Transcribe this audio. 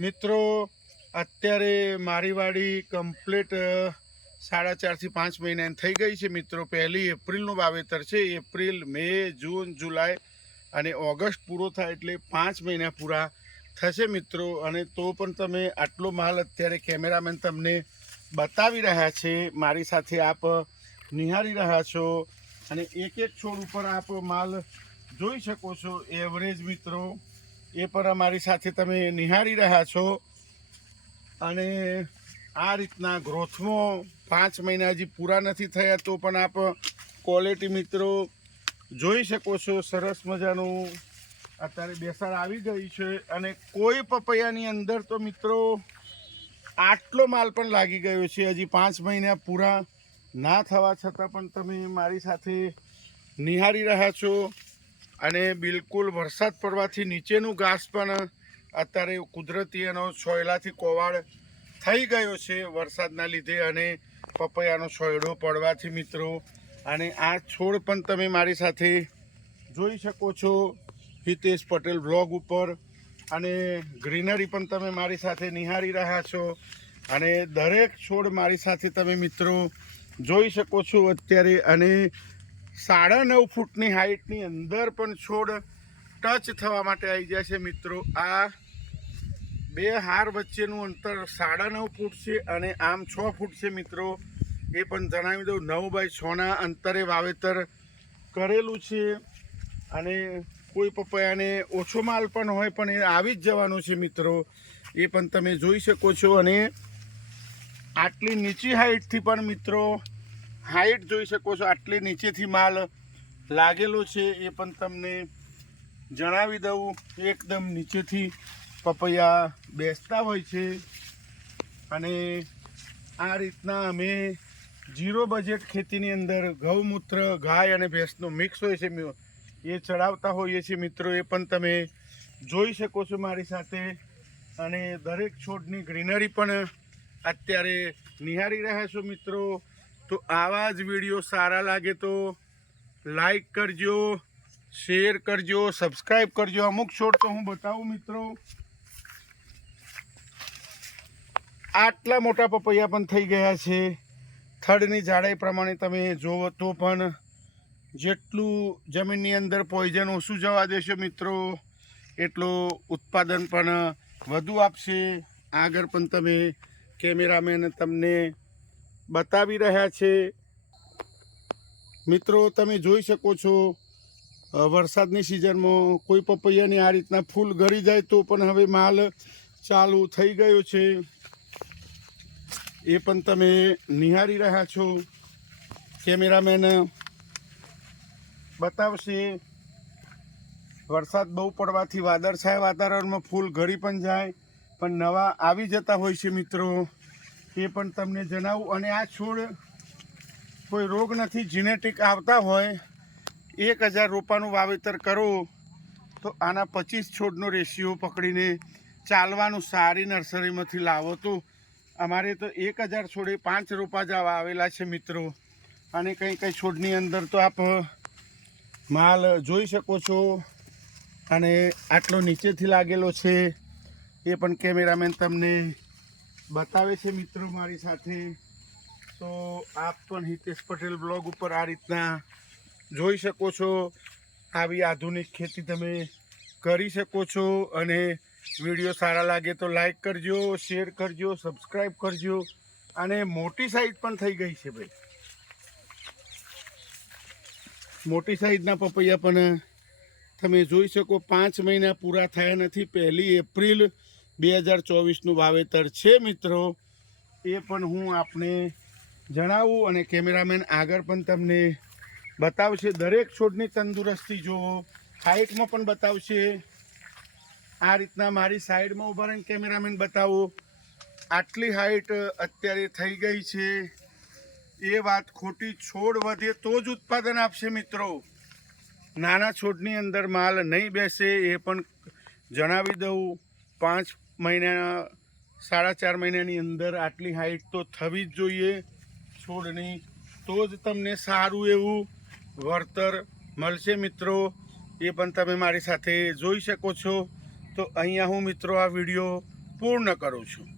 મિત્રો, અત્યારે મારી વાડી કમ્પ્લીટ સાડા ચારથી પાંચ મહિનાની થઈ ગઈ છે મિત્રો. પહેલી એપ્રિલનું વાવેતર છે. એપ્રિલ, મે, જૂન, જુલાઈ અને ઓગસ્ટ પૂરો થાય એટલે પાંચ મહિના પૂરા થશે મિત્રો. અને તો પણ તમે આટલો માલ અત્યારે કેમેરામેન તમને બતાવી રહ્યા છે. મારી સાથે આપ નિહાળી રહ્યા છો. અને એક એક છોડ ઉપર આપ માલ જોઈ શકો છો. એવરેજ મિત્રો એ પણ અમારી સાથે તમે નિહાળી રહ્યા છો. અને આ રીતના ગ્રોથમાં પાંચ મહિના હજી પૂરા નથી થયા તો પણ આપ ક્વોલિટી મિત્રો જોઈ શકો છો. સરસ મજાનું અત્યારે બેસાડ આવી ગઈ છે અને કોઈ પપૈયાની અંદર તો મિત્રો આટલો માલ પણ લાગી ગયો છે. હજી પાંચ મહિના પૂરા ના થવા છતાં પણ તમે મારી સાથે નિહાળી રહ્યા છો. અને બિલકુલ વરસાદ પડવાથી નીચેનું ઘાસ પણ અત્યારે કુદરતી એનો સોયલાથી કોવાળ થઈ ગયો છે વરસાદના લીધે અને પપૈયાનો સોયડો પડવાથી મિત્રો. અને આ છોડ પણ તમે મારી સાથે જોઈ શકો છો હિતેશ પટેલ બ્લોગ ઉપર. અને ગ્રીનરી પણ તમે મારી સાથે નિહાળી રહ્યા છો. અને દરેક છોડ મારી સાથે તમે મિત્રો જોઈ શકો છો અત્યારે. અને સાડા નવ ફૂટની હાઇટની અંદર પણ છોડ ટચ થવા માટે આવી જાય છે મિત્રો. આ બે હાર વચ્ચેનું અંતર સાડા નવ ફૂટ છે અને આમ છ ફૂટ છે મિત્રો. એ પણ જણાવી દઉં, નવ બાય છના અંતરે વાવેતર કરેલું છે અને કોઈ પપૈયાને ઓછો માલ પણ હોય પણ એ આવી જ જવાનું છે મિત્રો. એ પણ તમે જોઈ શકો છો અને આટલી નીચી હાઇટથી પણ મિત્રો હાઈટ જોઈ શકો છો, આટલી નીચેથી માલ લાગેલો છે, એ પણ તમને જણાવી દઉં. એકદમ નીચેથી પપૈયા બેસતા હોય છે. અને આ રીતના અમે જીરો બજેટ ખેતીની અંદર ગૌમૂત્ર, ગાય અને ભેંસનું મિક્સ હોય છે એ ચડાવતા હોઈએ છીએ મિત્રો, એ પણ તમે જોઈ શકો છો મારી સાથે. અને દરેક છોડની ગ્રીનરી પણ અત્યારે નિહાળી રહ્યા છો મિત્રો. તો આવા જ વીડિયો સારા લાગે તો લાઈક કરજો, શેર કરજો સબસ્ક્રાઈબ કરજો. અમુક છોડ તો હું બતાવું મિત્રો. આટલા મોટા પપૈયા પણ થઈ ગયા છે. થડની જાડાઈ પ્રમાણે તમે જોવો તો પણ જેટલું જમીનની અંદર પોઈઝન ઓછું જવા દેશો મિત્રો, એટલું ઉત્પાદન પણ વધુ આપશે. આગળ પણ તમે કેમેરામેન તમને બતાવી રહ્યા છે. મિત્રો, તમે જોઈ શકો છો વરસાદની સિઝનમાં કોઈ પપૈયાની આ રીતના ફૂલ ગરી જાય તો પણ હવે માલ ચાલુ થઈ ગયો છે. એ પણ તમે નિહાળી રહ્યા છો. કેમેરામેન બતાવશે. વરસાદ બહુ પડવાથી વાદળછાયા વાતાવરણમાં ફૂલ ઘડી પણ જાય, પણ નવા આવી જતા હોય છે મિત્રો. એ પણ તમને જણાવું. અને આ છોડ કોઈ રોગ નથી જીનેટિક આવતા હોય, એક હજાર રોપાનું વાવેતર કરો, તો આના પચીસ છોડનો રેશિયો પકડીને ચાલવાનું સારી નર્સરીમાંથી લાવો તો. અમારે તો એક હજાર છોડે પાંચ રોપા જ આવેલા છે મિત્રો. અને કંઈ કંઈ છોડની અંદર તો આપ માલ જોઈ શકો છો. અને આટલો નીચેથી લાગેલો છે. એ પણ કેમેરામેન તમને બતાવે છે મિત્રો મારી સાથે. તો આપ પણ હિતેશ પટેલ બ્લોગ ઉપર આ રીતના જોઈ શકો છો. આવી આધુનિક ખેતી તમે કરી શકો છો અને વીડિયો સારા લાગે તો લાઈક કરજો, શેર કરજો સબસ્ક્રાઈબ કરજો. અને મોટી સાઈઝ પણ થઈ ગઈ છે ભાઈ. મોટી સાઈઝના પપૈયા પણ તમે જોઈ શકો પાંચ મહિના પૂરા થયા નથી. પહેલી એપ્રિલ બે હજાર ચોવીસનું વાવેતર છે મિત્રો. એ પણ હું આપને જણાવું અને કેમેરામેન આગળ પણ તમને બતાવશે. દરેક છોડની તંદુરસ્તી જુઓ હાઇટમાં પણ બતાવશે. આ રીતના મારી સાઈડમાં ઊભા રહીને કેમેરામેન બતાવો. આટલી હાઇટ અત્યારે થઈ ગઈ છે. એ વાત ખોટી છોડ વધે તો જ ઉત્પાદન આપશે મિત્રો. નાના છોડની અંદર માલ નહીં બેસે એ પણ જણાવી દઉં. પાંચ મહિના સાડા ચાર મહિનાની અંદર આટલી હાઇટ તો થવી જ જોઈએ. છોડની તો જ તમને સારું એવું વળતર મળશે મિત્રો. એ પણ તમે મારી સાથે જોઈ શકો છો. તો અહીંયા હું મિત્રો આ વીડિયો પૂર્ણ કરું છું.